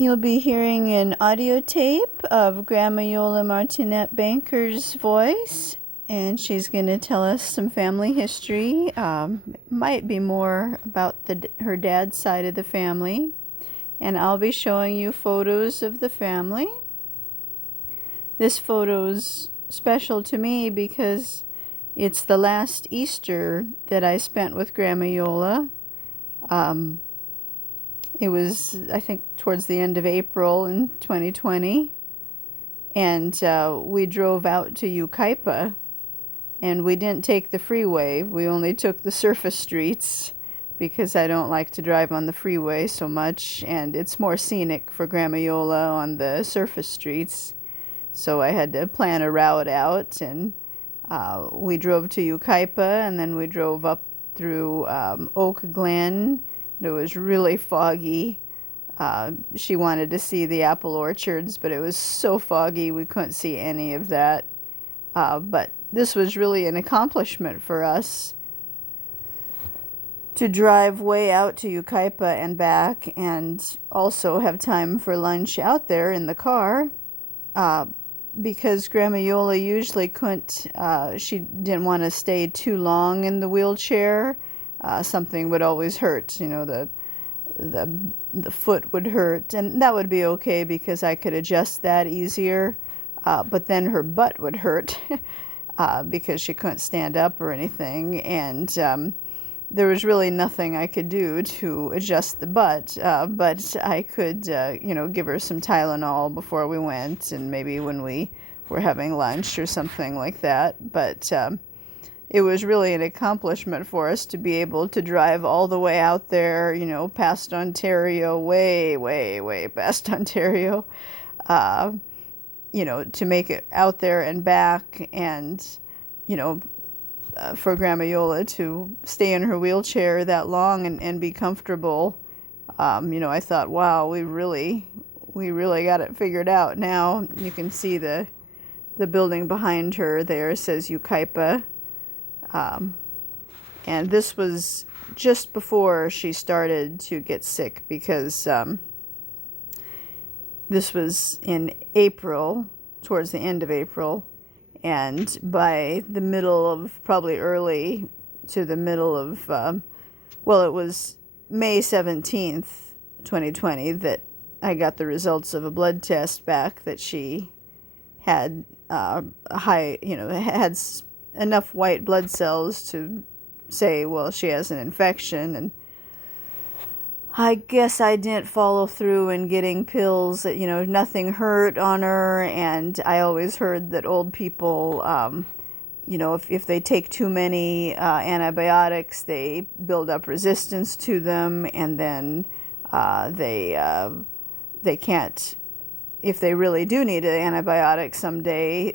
You'll be hearing an audio tape of Grandma Iole Martinat Banker's voice, and she's going to tell us some family history. Might be more about her dad's side of the family, and I'll be showing you photos of the family. This photo's special to me because it's the last Easter that I spent with Grandma Iole. It was, I think, towards the end of April in 2020, and we drove out to Yucaipa, and we didn't take the freeway. We only took the surface streets because I don't like to drive on the freeway so much, and it's more scenic for Grandma Iole on the surface streets, so I had to plan a route out, and we drove to Yucaipa, and then we drove up through Oak Glen. It was really foggy. She wanted to see the apple orchards, but it was so foggy we couldn't see any of that. But this was really an accomplishment for us to drive way out to Yucaipa and back, and also have time for lunch out there in the car. Because Grandma Iole usually couldn't, she didn't want to stay too long in the wheelchair. Something would always hurt, the foot would hurt, and that would be okay because I could adjust that easier, but then her butt would hurt because she couldn't stand up or anything, and there was really nothing I could do to adjust the butt, but I could, give her some Tylenol before we went, and maybe when we were having lunch or something like that, but it was really an accomplishment for us to be able to drive all the way out there, past Ontario, way past Ontario, to make it out there and back, and, for Grandma Iole to stay in her wheelchair that long and be comfortable. I thought, wow, we really got it figured out now. You can see the building behind her there says Yucaipa. And this was just before she started to get sick, because this was in April, towards the end of April, and by the middle of, probably early to the middle of, it was May 17th, 2020, that I got the results of a blood test back that she had had enough white blood cells to say, well, she has an infection. And I guess I didn't follow through in getting pills that, nothing hurt on her. And I always heard that old people, if they take too many antibiotics, they build up resistance to them, and then they can't, if they really do need an antibiotic someday,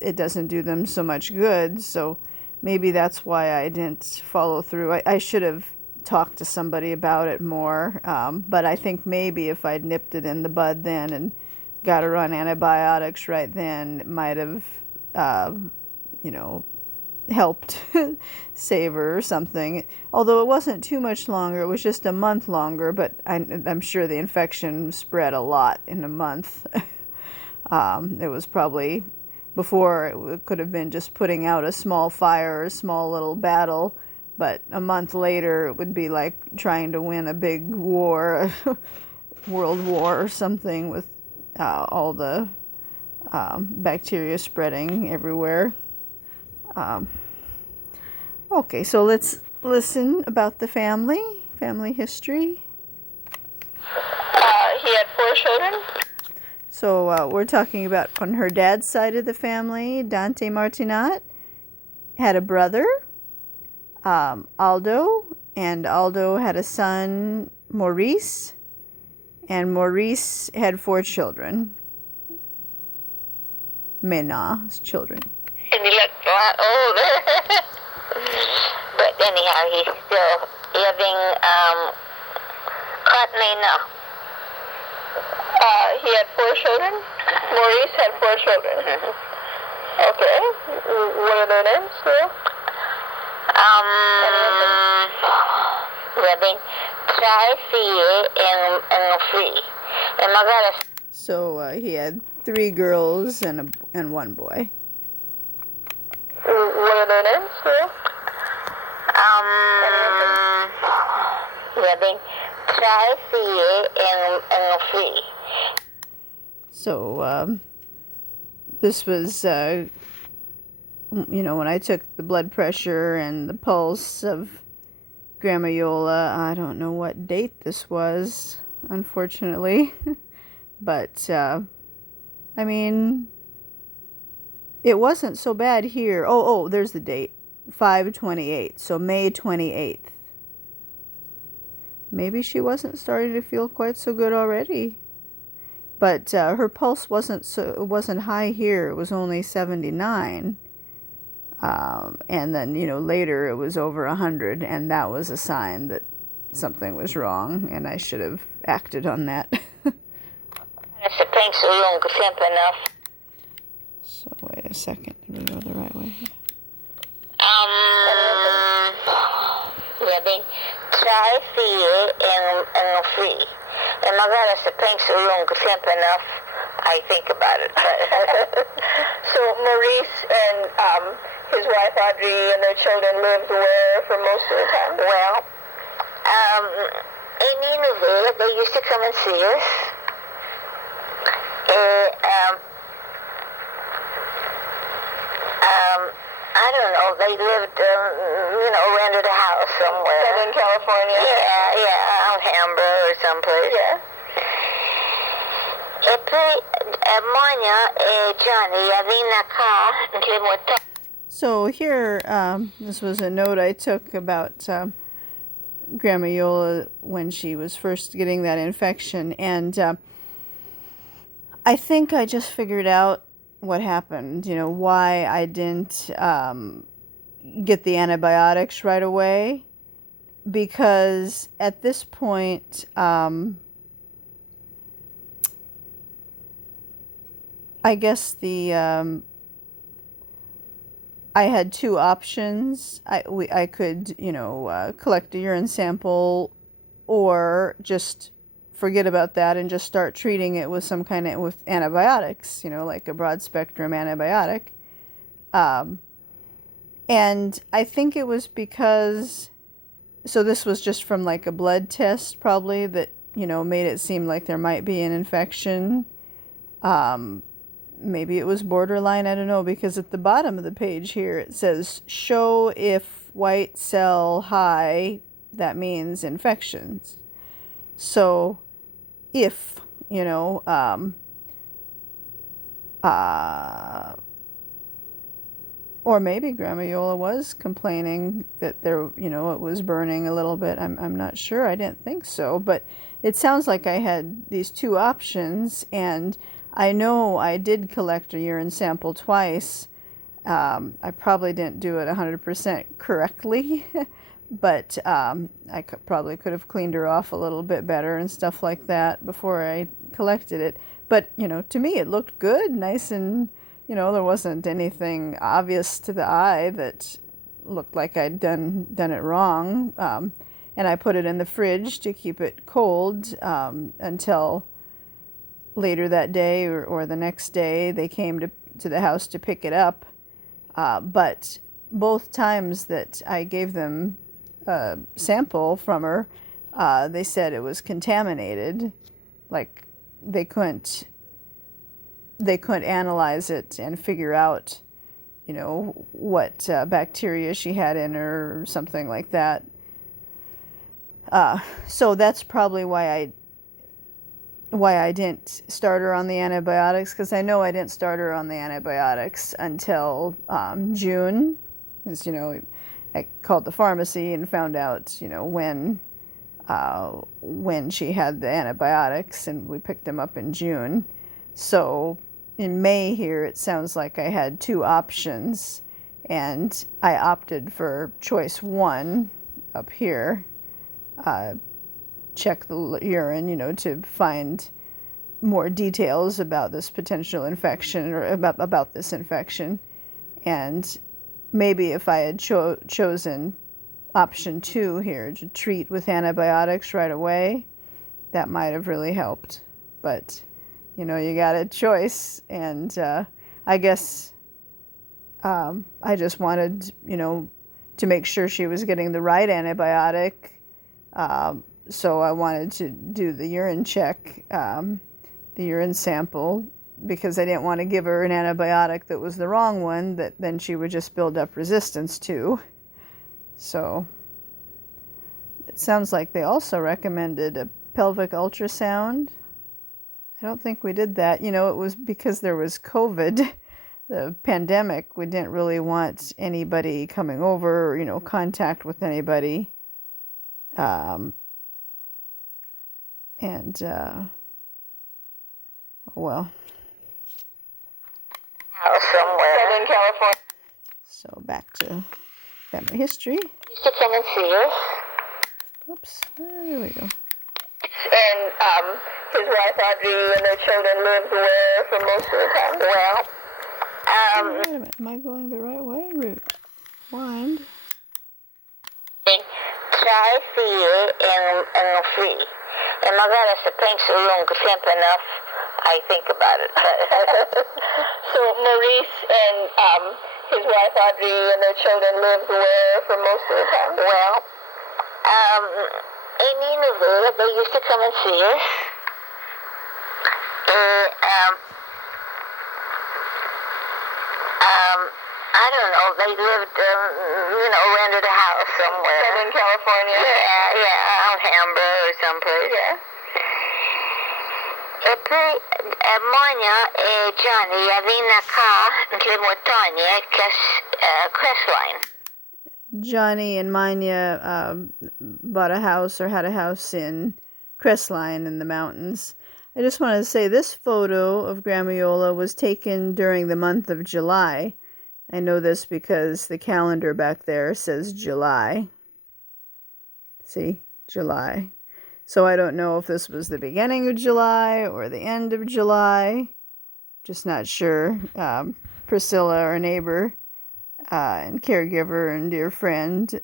it doesn't do them so much good. So maybe that's why I didn't follow through. I should have talked to somebody about it more, but I think maybe if I'd nipped it in the bud then and got her on antibiotics right then, it might have helped save her or something. Although it wasn't too much longer, it was just a month longer, but I'm sure the infection spread a lot in a month. It was probably, before it could have been just putting out a small fire or a small little battle, but a month later it would be like trying to win a big war, world war or something, with all the bacteria spreading everywhere. Okay, so let's listen about the family history. He had 4 children. So we're talking about on her dad's side of the family. Dante Martinat had a brother, Aldo, and Aldo had a son, Maurice, and Maurice had 4 children. Mena's children. And he looked a lot older. But anyhow, he's still living, Mena. He had 4 children? Maurice had 4 children. Okay. What are their names, Phil? Living Tracy and Free. And my God, So he had 3 girls and 1 boy. what are their names? Yeah, they try and free. So this was, when I took the blood pressure and the pulse of Grandma Yola. I don't know what date this was, unfortunately. But, I mean, it wasn't so bad here. Oh, there's the date. 5/28. So May 28th. Maybe she wasn't starting to feel quite so good already. But her pulse wasn't high here. It was only 79. And then, later it was over 100, and that was a sign that something was wrong, and I should have acted on that. So wait a second. Did we go the right way? Yeah, they try and free. And my God, se pensa lungo sempre enough. I think about it. So Maurice and his wife Audrey and their children lived where for most of the time? Well, in Nineveh, they used to come and see us. I don't know, they lived, rented a house somewhere. Southern California? Yeah, out Hambra or someplace. Yeah. E poi, Johnny, So here, this was a note I took about Grandma Yola when she was first getting that infection, and I think I just figured out what happened, why I didn't get the antibiotics right away, because at this point, I guess I had 2 options. I could, collect a urine sample, or just forget about that and just start treating it with with antibiotics, like a broad spectrum antibiotic. And I think it was because, so this was just from like a blood test probably that, made it seem like there might be an infection. Maybe it was borderline, I don't know, because at the bottom of the page here it says, show if white cell high, that means infections. So if, or maybe Grandma Yola was complaining that there, it was burning a little bit. I'm not sure. I didn't think so. But it sounds like I had these 2 options, and I know I did collect a urine sample twice. I probably didn't do it 100% correctly, but I probably could have cleaned her off a little bit better and stuff like that before I collected it. But, to me it looked good, nice, and, there wasn't anything obvious to the eye that looked like I'd done it wrong. And I put it in the fridge to keep it cold until later that day or the next day they came to the house to pick it up. But both times that I gave them a sample from her, they said it was contaminated. Like they couldn't analyze it and figure out, what bacteria she had in her or something like that. So that's probably why I didn't start her on the antibiotics, because I know I didn't start her on the antibiotics until June. Because, I called the pharmacy and found out, when she had the antibiotics, and we picked them up in June. So in May here, it sounds like I had 2 options, and I opted for choice 1 up here. Check the urine, to find more details about this potential infection, or about this infection. And maybe if I had chosen option 2 here, to treat with antibiotics right away, that might have really helped. but you know, you got a choice, and I guess I just wanted, you know, to make sure she was getting the right antibiotic. So I wanted to do the urine check, the urine sample, because I didn't want to give her an antibiotic that was the wrong one that then she would just build up resistance to. So it sounds like they also recommended a pelvic ultrasound. I don't think we did that. You know, it was because there was COVID, the pandemic. We didn't really want anybody coming over or, you know, contact with anybody. Well. Somewhere. Southern California. So back to family history. Used to come and see us. Oops, there we go. And his wife Audrey and their children lived where for most of the time? Well, Wait a minute, am I going the right way? Rewind. Try and no free. E magari se penso lungo sempre enough, I think about it. So Maurice and his wife Audrey and their children lived where for most of the time? Well, in Iole, they used to come and see us. I don't know, they lived, you know, rented a house somewhere. Southern California? Yeah, Alhambra or someplace. Yeah. E poi Monia e Johnny avevano qua le montagne che Crestline. Johnny and Manya bought a house or had a house in Crestline in the mountains. I just wanted to say this photo of Grandma Iole was taken during the month of July. I know this because the calendar back there says July. See? July. So I don't know if this was the beginning of July or the end of July. Just not sure. Priscilla, our neighbor and caregiver and dear friend,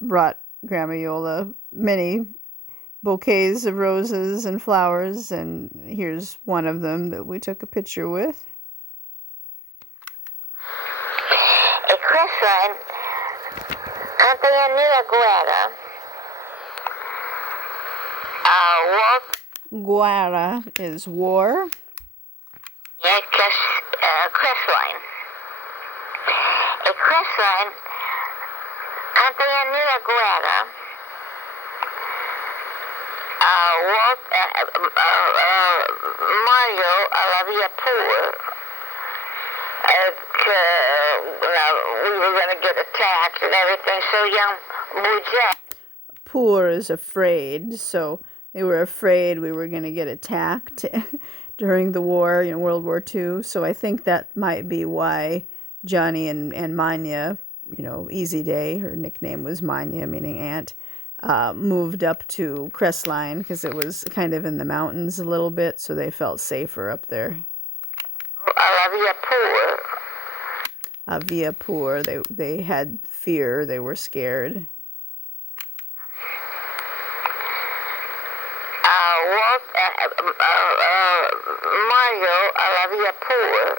brought Grandma Iole many bouquets of roses and flowers, and here's one of them that we took a picture with. Crestline, anche nella guerra, Guerra is war. Crestline. A Crestline, anche nella guerra, Mario alla via Poor. We were going to get attacked and everything, so young Buja. Poor is afraid, so they were afraid we were going to get attacked during the war, you know, World War II. So I think that might be why Johnny and Manya, you know, Easy Day, her nickname was Manya, meaning aunt, moved up to Crestline because it was kind of in the mountains a little bit, so they felt safer up there. Via Poor, they had fear, they were scared. Mario alla via Poor.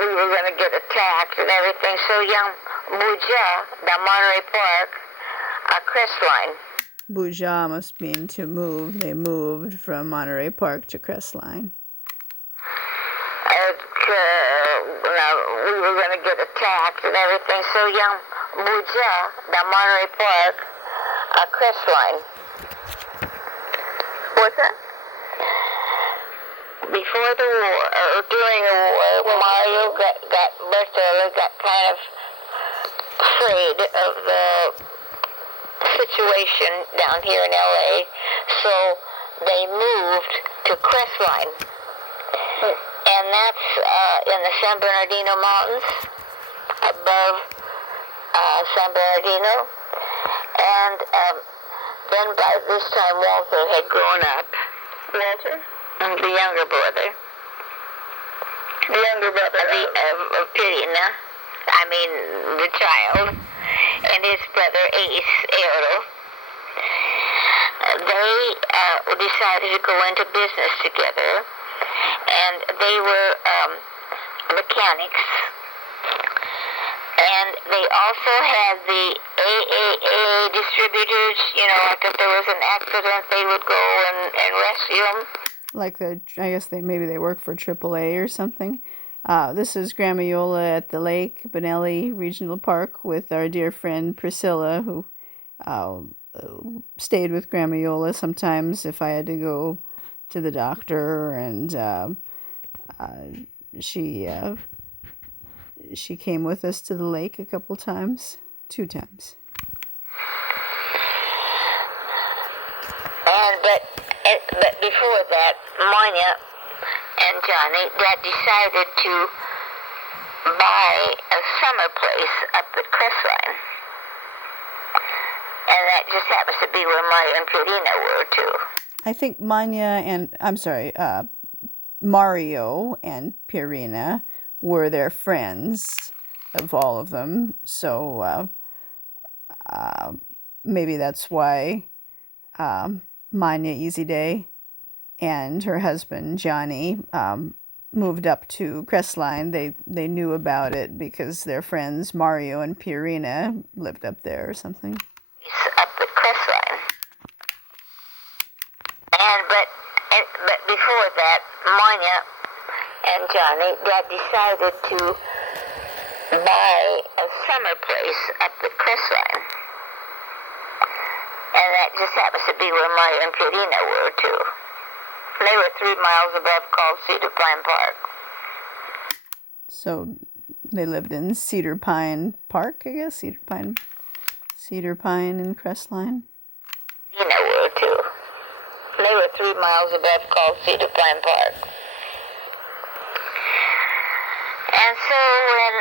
We were going to get attacked and everything, so young Buja, the Monterey Park, Crestline. Buja must mean to move. They moved from Monterey Park to Crestline. We were going to get attacked and everything, so young Buja, the Monterey Park, Crestline. What's that? Before the war, or during the war, Mario Bertola got kind of afraid of the situation down here in LA, so they moved to Crestline. And that's in the San Bernardino Mountains, above San Bernardino. And then by this time, Walter had grown up. Walter? The younger brother. The younger brother of Pirina. I mean, the child. And his brother, Ace Aero. they decided to go into business together, and they were mechanics. And they also had the AAA distributors, like if there was an accident, they would go and rescue them. Like I guess maybe they work for AAA or something. This is Grandma Iole at the Lake Benelli Regional Park with our dear friend Priscilla, who stayed with Grandma Iole sometimes if I had to go to the doctor, and she came with us to the lake a couple times, 2 times. But before that, Monia and Johnny had decided to buy a summer place up at Crestline. And that just happens to be where Mario and Purina were, too. I think Mario and Purina were their friends of all of them. So maybe that's why Manya Easy Day and her husband Johnny moved up to Crestline. They knew about it because their friends Mario and Purina lived up there or something. Up at Crestline. But before that, Monia and Johnny had decided to buy a summer place up at Crestline. And that just happens to be where Mario and Purina were, too. They were 3 miles above, called Cedar Pine Park. So they lived in Cedar Pine Park, I guess? Cedar Pine and Crestline. Purina were, too. They were 3 miles above, called Cedar Pine Park. And so when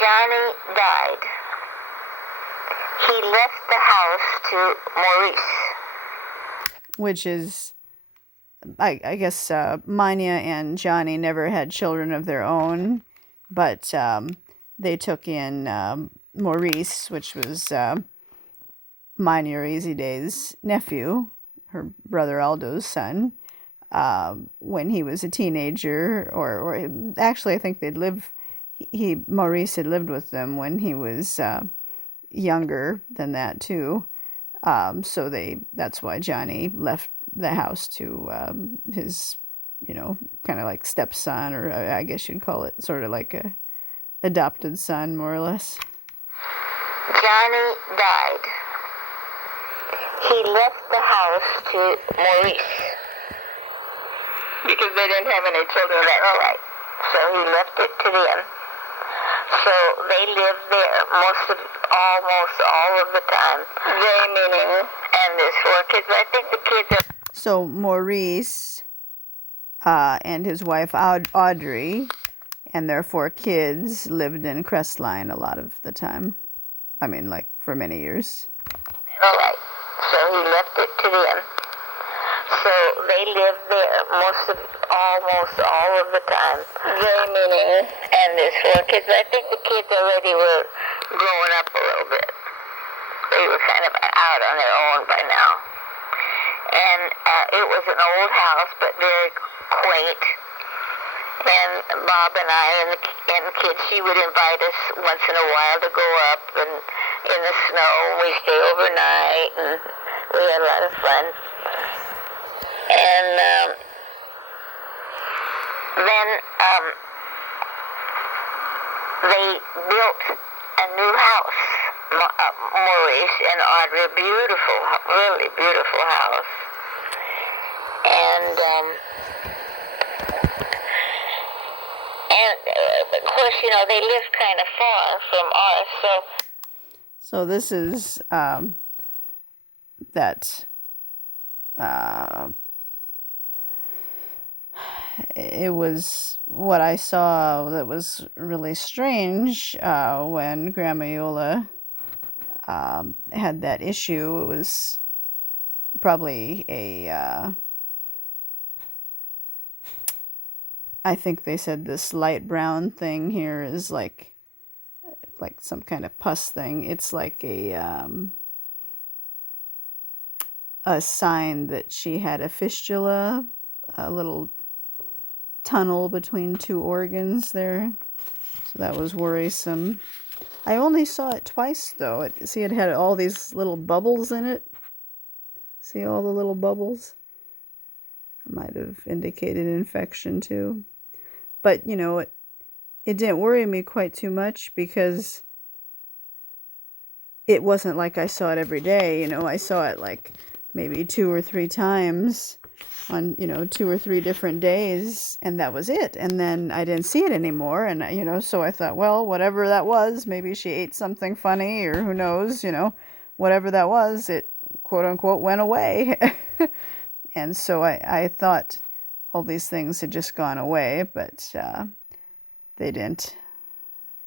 Johnny died, he left the house to Maurice. Which is, I guess, Manya and Johnny never had children of their own, but they took in Maurice, which was Manya or Easy Day's nephew, her brother Aldo's son, when he was a teenager, or actually I think Maurice had lived with them when he was younger than that too. So that's why Johnny left the house to his, kind of like stepson, or I guess you'd call it sort of like a adopted son, more or less. Johnny died. He left the house to Maurice. Because they didn't have any children. That's right. So he left it to them. So they lived there almost all of the time. They, meaning, and there's 4 kids. I think the kids are... So Maurice and his wife Audrey and their 4 kids lived in Crestline a lot of the time. I mean, like, for many years. All right. So he left it to them. So they lived there almost all of the time. They, meaning, and there's 4 kids. I think the kids already were growing up a little bit. They were kind of out on their own by now. And it was an old house, but very quaint. And Bob and I and the kids, she would invite us once in a while to go up and in the snow. We stay overnight, and we had a lot of fun. And then they built a new house, Maurice and Audrey, beautiful, really beautiful house. And of course, they live kind of far from us, So this is that it was what I saw that was really strange when Grandma Iole had that issue. It was probably I think they said this light brown thing here is like some kind of pus thing. It's like a a sign that she had a fistula, a little tunnel between two organs there. So that was worrisome. I only saw it twice, though. See, it had all these little bubbles in it. See all the little bubbles? I might have indicated infection, too. But, you know, it didn't worry me quite too much because it wasn't like I saw it every day. You know, I saw it like maybe 2 or 3 times on, 2 or 3 different days, and that was it. And then I didn't see it anymore, and, so I thought, well, whatever that was, maybe she ate something funny, or who knows, whatever that was, it, quote-unquote, went away. And so I thought all these things had just gone away, but they didn't.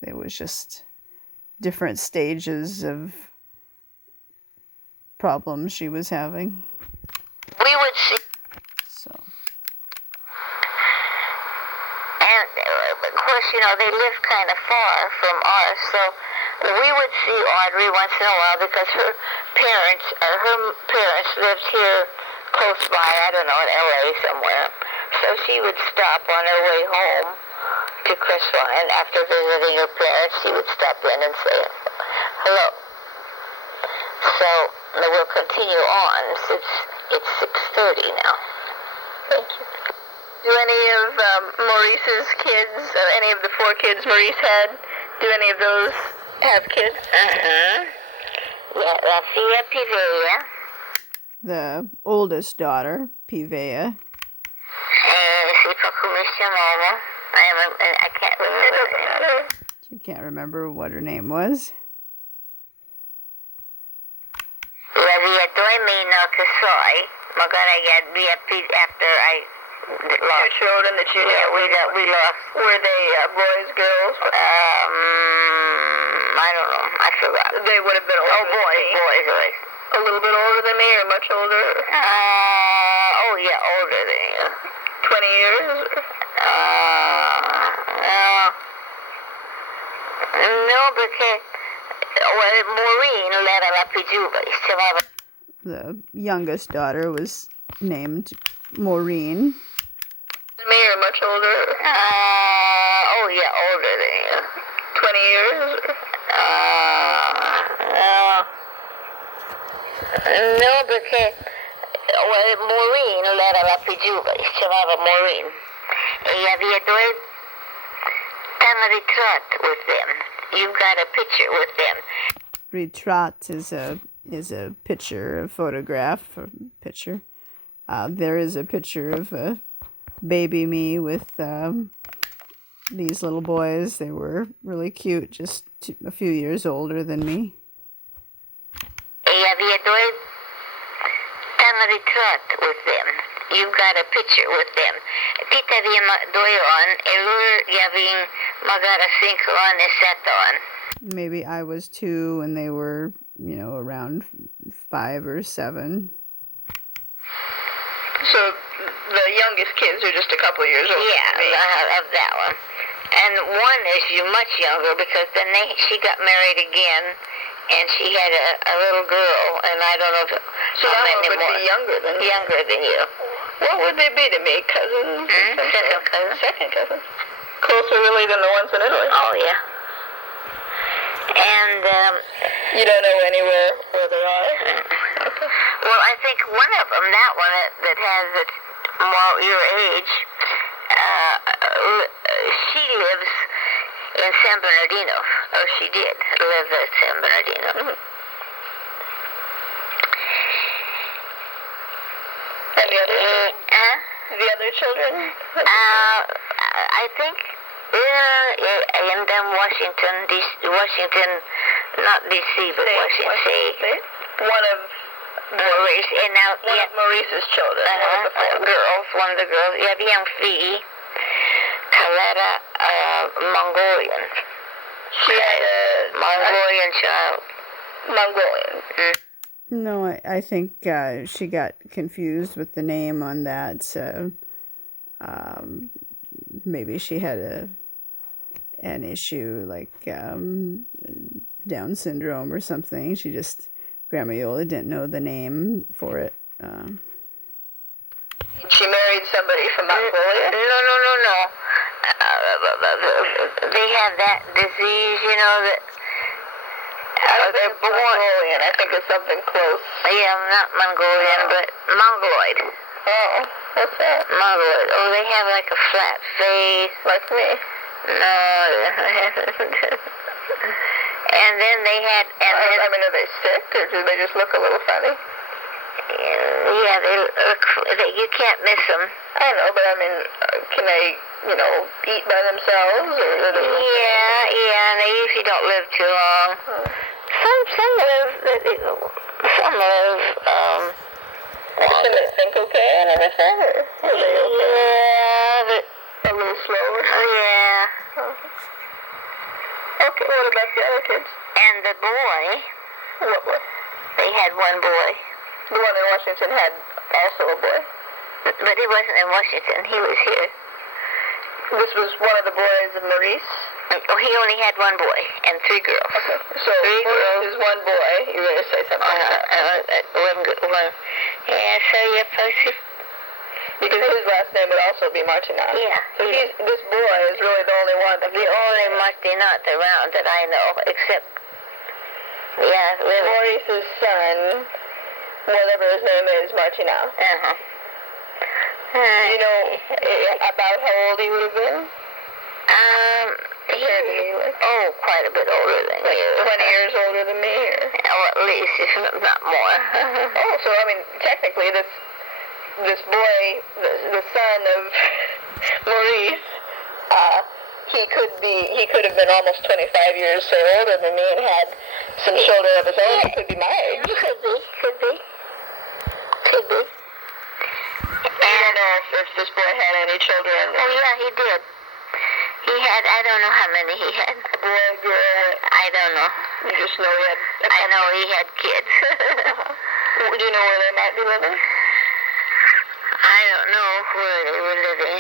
It was just different stages of problems she was having. We would see. So. And of course, they live kind of far from us, so we would see Audrey once in a while because her parents lived here close by, I don't know, in LA somewhere. So she would stop on her way home to Crestline after visiting her parents. She would stop in and say hello. So we'll continue on. It's 6:30 now. Thank you. Do any of Maurice's kids, any of the 4 kids Maurice had, do any of those have kids? Yeah, la filla Pivea. The oldest daughter, Pivea. Sí, como se llamaba. I can't remember. She can't remember what her name was. La vida dormino que soy. Magana ya after I lost. Your children that you Yeah, we lost. Were they boys, girls? I don't know. I forgot. They would have been older. Oh, boys. A little bit older than me, or much older? Oh yeah, older than you. 20 years? No, because Maureen era la più giovane. Si chiamava. The youngest daughter was named Maureen. Me, or much older? Oh yeah, older than you. 20 years? No, perché Maureen era la più giovane, si chiamava Maureen. E aveva 2 ritratti with them. You've got a picture with them. Retrat is a picture, a photograph, a picture. There is a picture of a baby me with these little boys. They were really cute, just a few years older than me. E aveva 2 ritratti with them. You've got a picture with them. Ti aveva 2 on e loro avevano magari 5 on e 7 on. Maybe I was 2 and they were, around 5 or 7. So the youngest kids are just a couple years old. Yeah, of that one. And one is much younger because then she got married again, and she had a little girl, and I don't know so that one would be younger than you. What would they be to me? Cousins? Second cousins. Second cousins. Closer really than the ones in Italy? Oh, yeah. And you don't know anywhere where they are? Okay. Well, I think one of them, that one that has it more your age, she lives in San Bernardino, or she did live at San Bernardino. Mm-hmm. And the other children? I think in them Washington, not D.C., but Washington State. One of Maurice, and now one of Maurice's children. Girls, one of the girls. You have young Fee, Kaleta, Mongolian. She had a Mongolian child. Mongolian. Mm. No, I think she got confused with the name on that. So, maybe she had an issue like Down syndrome or something. Grandma Iole didn't know the name for it. She married somebody from Mongolia? No. They have that disease, you know, that I don't think it's Mongolian. I think it's something close. yeah, not Mongolian, but Mongoloid. Oh, what's that? Mongoloid. Oh, they have like a flat face. Like me? No. And then they had, I mean, are they sick, or do they just look a little funny? yeah, they look, you can't miss them. I don't know, but I mean, can they, eat by themselves, or are they... Yeah, and they usually don't live too long. Some live, Can they think okay and everything, or are they okay? Yeah, but A little slower? yeah. Okay, what about the other kids? And the boy, What boy? they had one boy, The one in Washington had also a boy. but he wasn't in Washington. He was here. This was one of the boys of Maurice? Oh, he only had one boy and 3 girls. Okay, so Three Maurice girls. is one boy. You were going to say something about that. One. Yeah, so you're supposed to. Because his last name would also be Martinat. Yeah. So this boy is really the only one that The only Martinat around that I know, except, yeah, really. Maurice's son, whatever his name is, Martinat. Uh-huh. Do you know about how old he would have been? Compared to me, like, Quite a bit older than like you. 20 years older than me, or? Oh, at least, if not more. So I mean, technically, this boy, the son of Maurice, he could have been almost 25 years so older than me and had some children of his own. He could be my age. Could be. I don't know if this boy had any children. Oh, yeah, he did. He had, I don't know how many he had. A boy, girl. I don't know. You just know he had. I know he had kids. Do you know where they might be living? I don't know where they were living.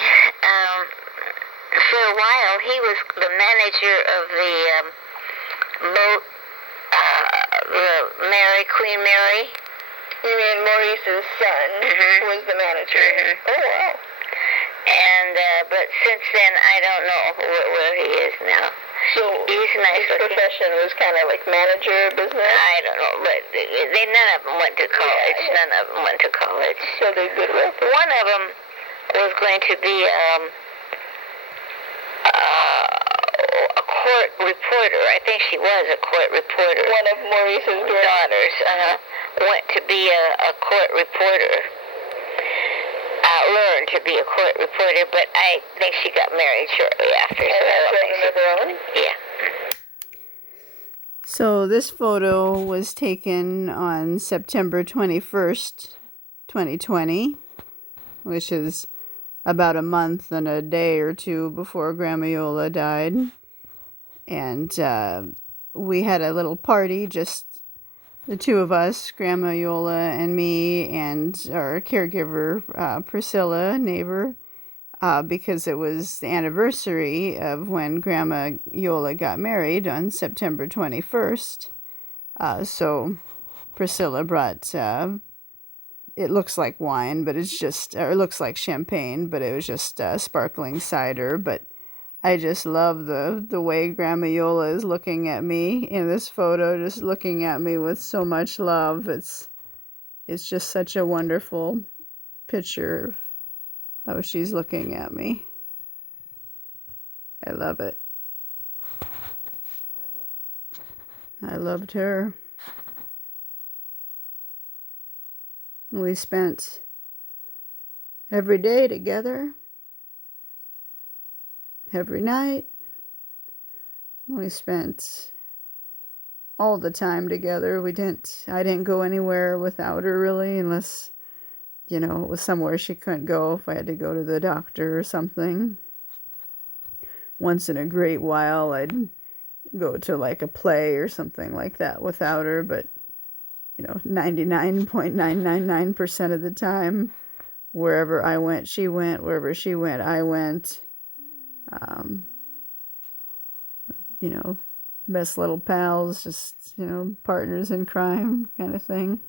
For a while, he was the manager of the boat, Queen Mary. You mean Maurice's son was the manager? Oh, wow. And, but since then, I don't know where he is now. So He's nice his looking. profession was kind of like manager business? I don't know, but none of them went to college. Yeah. None of them went to college. So they did work. One of them was going to be a court reporter. I think she was a court reporter. One of Maurice's Daughters went to be a court reporter. Learned to be a court reporter, but I think she got married shortly after. And had children of their own? Yeah. So this photo was taken on September 21st, 2020, which is about a month and a day or two before Grandma Iole died. And we had a little party, just the two of us, Grandma Iole and me, and our caregiver, Priscilla, neighbor, because it was the anniversary of when Grandma Iole got married on September 21st. So Priscilla brought, it looks like wine, but it's just, or it looks like champagne, but it was just sparkling cider. But I just love the way Grandma Iole is looking at me in this photo, just looking at me with so much love. It's just such a wonderful picture of how she's looking at me. I love it. I loved her. We spent every day together. Every night. We spent all the time together. I didn't go anywhere without her really, unless, it was somewhere she couldn't go, if I had to go to the doctor or something. Once in a great while, I'd go to like a play or something like that without her, but 99.999% of the time, wherever I went, she went. Wherever she went, I went. Best little pals, just, partners in crime kind of thing.